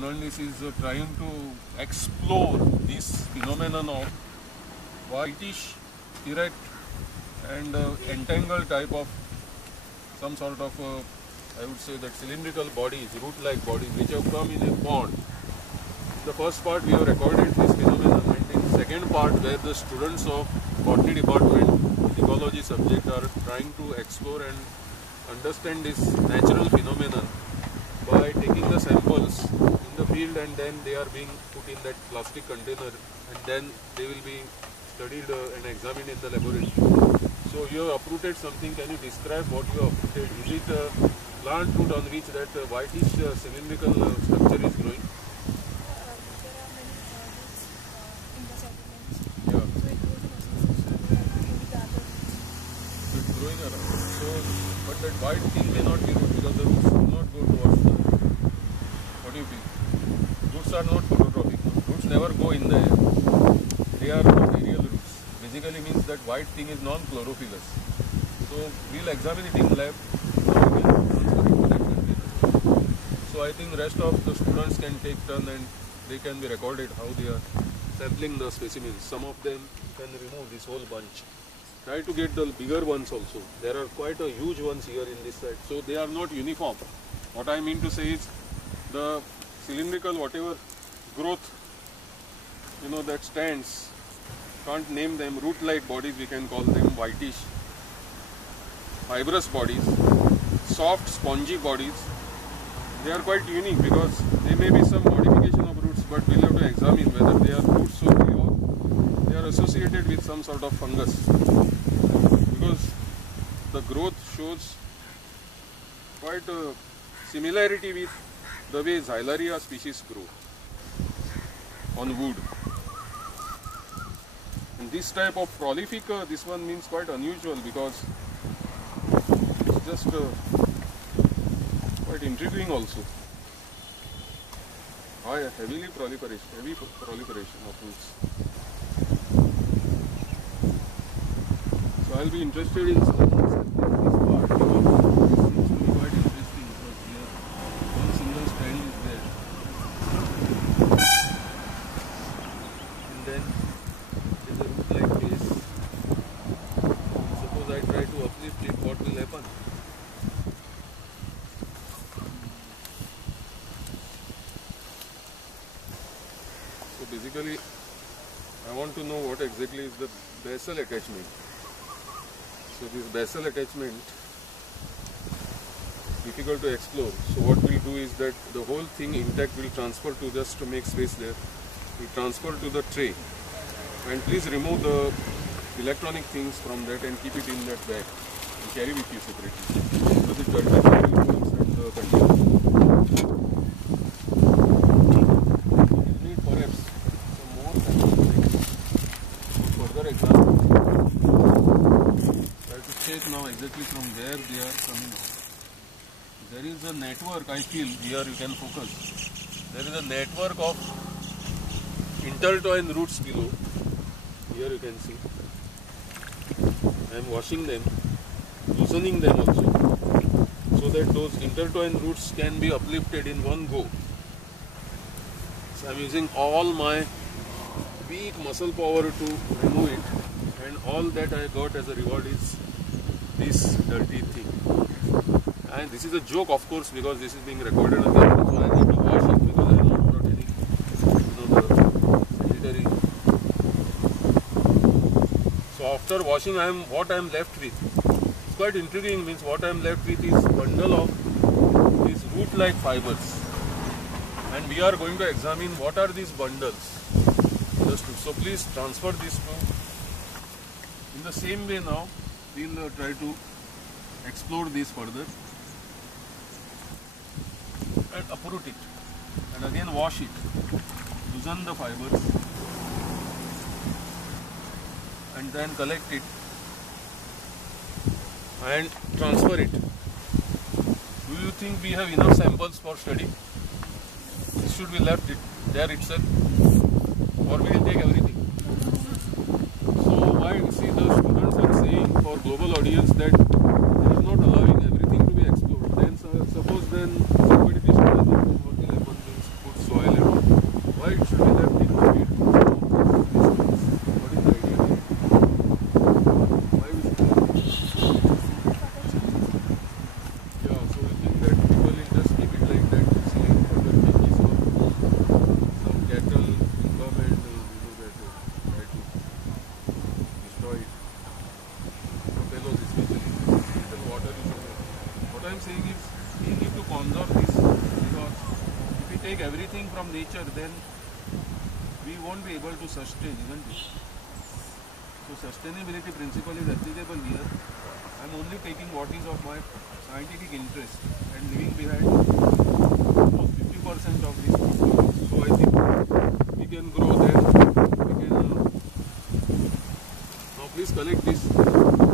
Journalist is trying to explore this phenomenon of whitish, erect and entangled type of some sort of I would say that cylindrical bodies, root-like bodies which have come in a pond. The first part we have recorded this phenomenon, and in the second part where the students of botany department, ecology subject are trying to explore and understand this natural phenomenon by taking the samples in the field, and then they are being put in that plastic container, and then they will be studied and examined in the laboratory. So you have uprooted something. Can you describe what you have uprooted? Is it a plant root on which that whitish cylindrical structure is growing? There are many roots in the sediments. Yeah. So it grows in association with the other roots. So it's growing around. So, but that white thing may not be root because the roots do not go towards the. What do you feel? Roots are not phototrophic. Roots never go in the air. They are aerial roots. Basically means that white thing is non-chlorophyllous. So we'll examine it in lab. Now we will transfer it to that container. So I think rest of the students can take turn and they can be recorded how they are sampling the specimens. Some of them can remove this whole bunch. Try to get the bigger ones also. There are quite a huge ones here in this side. So they are not uniform. What I mean to say is the cylindrical whatever growth that stands, can't name them, root-like bodies, we can call them whitish, fibrous bodies, soft spongy bodies. They are quite unique because there may be some modification of roots, but we'll have to examine whether they are roots only or they are associated with some sort of fungus, because the growth shows quite a similarity with the way Xylaria species grow on wood. And this type of prolific, this one means quite unusual because it's just quite intriguing also. Heavy proliferation of roots. So I'll be interested in some this part because it seems to be quite interesting because here one single strand is there. And then there's a root-like base. Suppose I try to uplift it, what will happen? So basically, I want to know what exactly is the basal attachment. So this basal attachment, difficult to explore. So what we'll do is that the whole thing intact will transfer to, just to make space there, will transfer to the tray. And please remove the electronic things from that and keep it in that bag and carry with you separately. Because it dirty will go inside the container. We need perhaps some more samples for further example. Try to check now exactly from where they are coming out. There is a network, I feel, here you can focus. There is a network of intertwined roots below. Here you can see. I am washing them, loosening them also, so that those intertwined roots can be uplifted in one go. So I am using all my weak muscle power to remove it, and all that I got as a reward is this dirty thing. And this is a joke, of course, because this is being recorded on camera, so I need to wash it because I have not brought any, the sanitary. So after washing, what I am left with. It's quite intriguing. Means what I am left with is bundle of these root-like fibers, and we are going to examine what are these bundles. So please transfer this to. In the same way now, we will try to explore this further and uproot it, and again wash it, loosen the fibers, and then collect it and transfer it. Do you think we have enough samples for study? This should be left there itself, or we will take everything. So why see the students are saying for global audience that they are not allowing everything to be explored. Then suppose then somebody destroys it, what will happen? Means put we need to conserve this, because if we take everything from nature, then we won't be able to sustain, isn't it? So sustainability principle is applicable here. I am only taking what is of my scientific interest and leaving behind almost 50% of this people. So I think we can grow there. We can now please collect this.